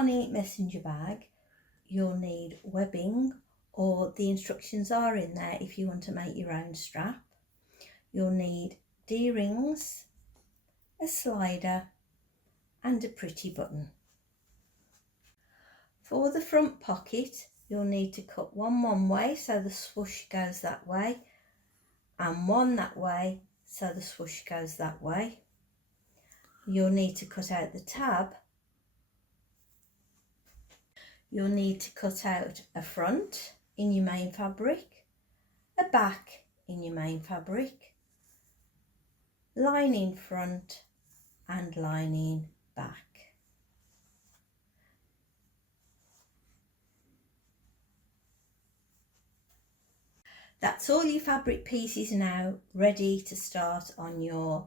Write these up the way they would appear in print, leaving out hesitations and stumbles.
Connie Messenger Bag, you'll need webbing, or the instructions are in there if you want to make your own strap. You'll need D-rings, a slider and a pretty button. For the front pocket, you'll need to cut one way so the swoosh goes that way, and one that way so the swoosh goes that way. You'll need to cut out the tab. You'll need to cut out a front in your main fabric, a back in your main fabric, lining front and lining back. That's all your fabric pieces now ready to start on your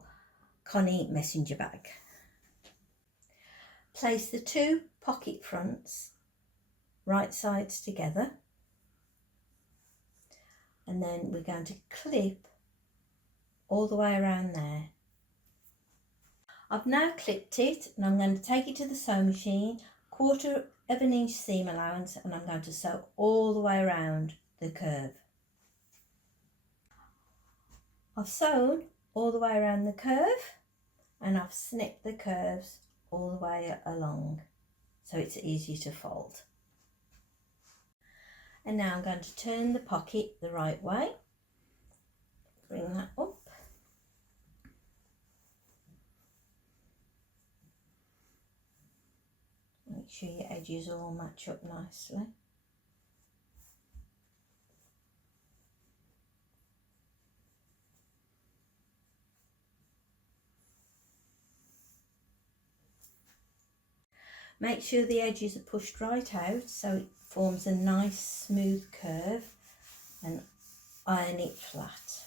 Connie Messenger Bag. Place the two pocket fronts right sides together, and then we're going to clip all the way around there. I've now clipped it, and I'm going to take it to the sewing machine, 1/4 of an inch seam allowance, and I'm going to sew all the way around the curve. I've sewn all the way around the curve, and I've snipped the curves all the way along so it's easy to fold. And now I'm going to turn the pocket the right way, bring that up, make sure your edges all match up nicely. Make sure the edges are pushed right out so it forms a nice smooth curve, and iron it flat.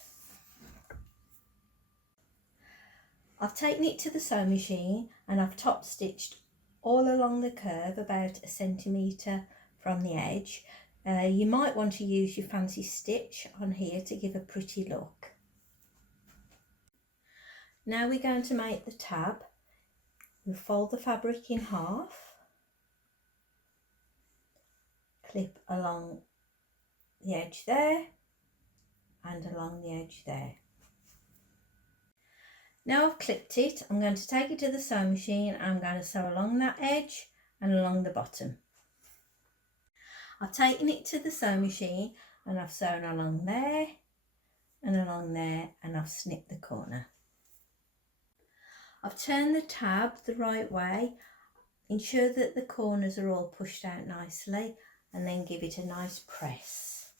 I've taken it to the sewing machine and I've top stitched all along the curve about 1 centimetre from the edge. You might want to use your fancy stitch on here to give a pretty look. Now we're going to make the tab. We'll fold the fabric in half, clip along the edge there and along the edge there. Now I've clipped it, I'm going to take it to the sewing machine and I'm going to sew along that edge and along the bottom. I've taken it to the sewing machine and I've sewn along there and I've snipped the corner. I've turned the tab the right way, ensure that the corners are all pushed out nicely, and then give it a nice press.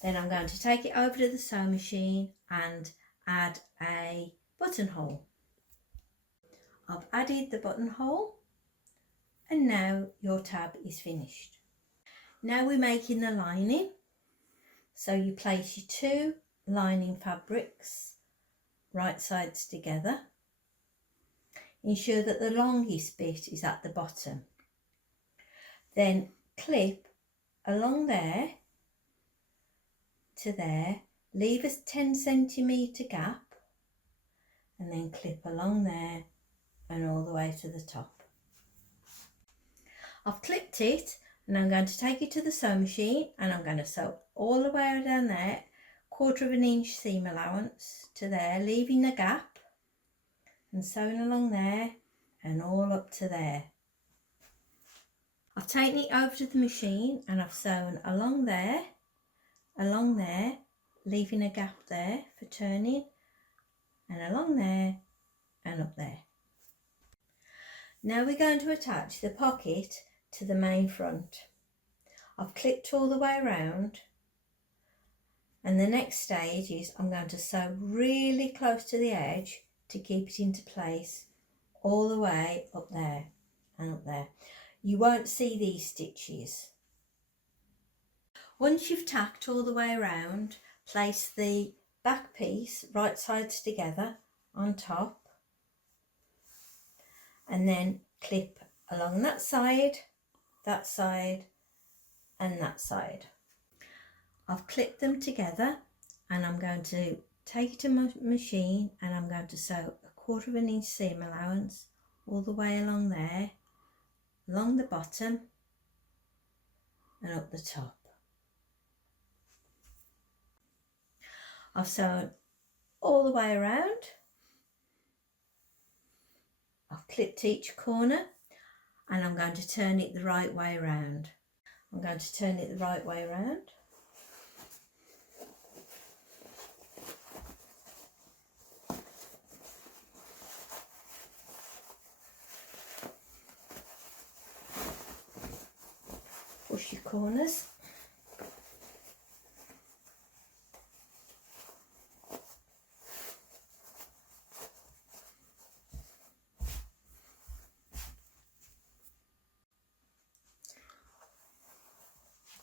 Then I'm going to take it over to the sewing machine and add a buttonhole. I've added the buttonhole, and now your tab is finished. Now we're making the lining. So you place your two lining fabrics right sides together. Ensure that the longest bit is at the bottom. Then clip along there to there, leave a 10 centimetre gap, and then clip along there and all the way to the top. I've clipped it and I'm going to take it to the sewing machine and I'm going to sew all the way down there, 1/4 of an inch seam allowance to there, leaving a gap, and sewing along there and all up to there. I've taken it over to the machine and I've sewn along there, leaving a gap there for turning, and along there and up there. Now we're going to attach the pocket to the main front. I've clipped all the way around, and the next stage is I'm going to sew really close to the edge to keep it into place all the way up there and up there. You won't see these stitches. Once you've tacked all the way around, place the back piece right sides together on top, and then clip along that side and that side. I've clipped them together and I'm going to take it to my machine and I'm going to sew a 1/4 of an inch seam allowance all the way along there along the bottom and up the top. I've sewn all the way around. I've clipped each corner and I'm going to turn it the right way around. I'm going to turn it the right way around. Push your corners.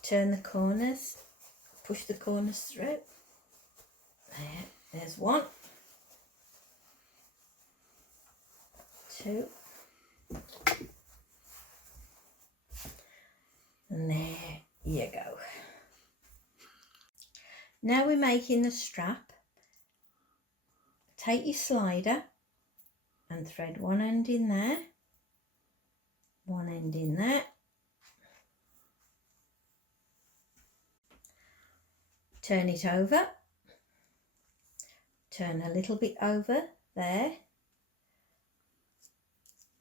Turn the corners, push the corners through. There's one, two, and there you go. Now we're making the strap. Take your slider and thread one end in there, one end in there. Turn it over, turn a little bit over there,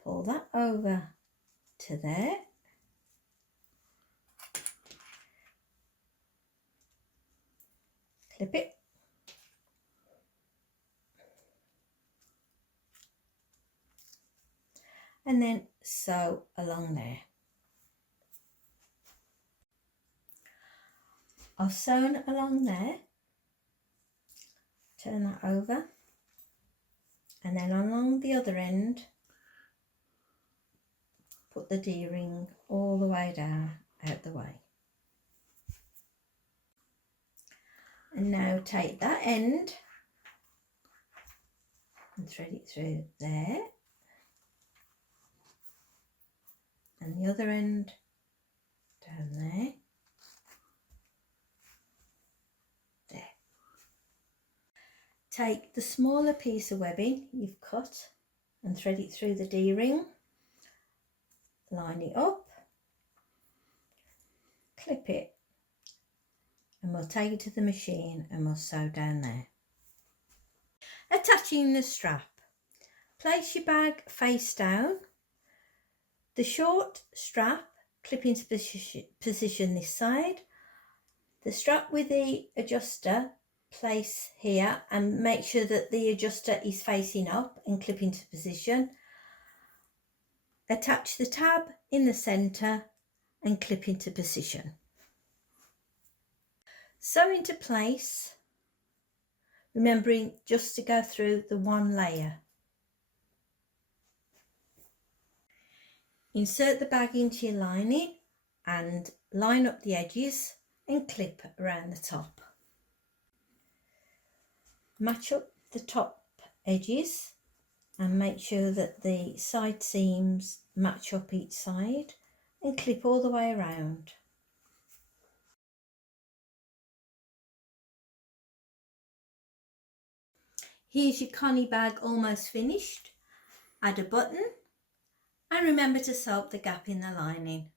pull that over to there, clip it, and then sew along there. I've sewn along there, turn that over, and then along the other end put the D-ring all the way down out the way. And now take that end and thread it through there, and the other end down there. Take the smaller piece of webbing you've cut and thread it through the D-ring, line it up, clip it, and we'll take it to the machine and we'll sew down there. Attaching the strap. Place your bag face down. The short strap clip into position this side. The strap with the adjuster place here and make sure that the adjuster is facing up and clip into position. Attach the tab in the centre and clip into position. Sew into place, remembering just to go through the one layer. Insert the bag into your lining and line up the edges and clip around the top. Match up the top edges and make sure that the side seams match up each side and clip all the way around. Here's your Connie bag almost finished. Add a button and remember to sew up the gap in the lining.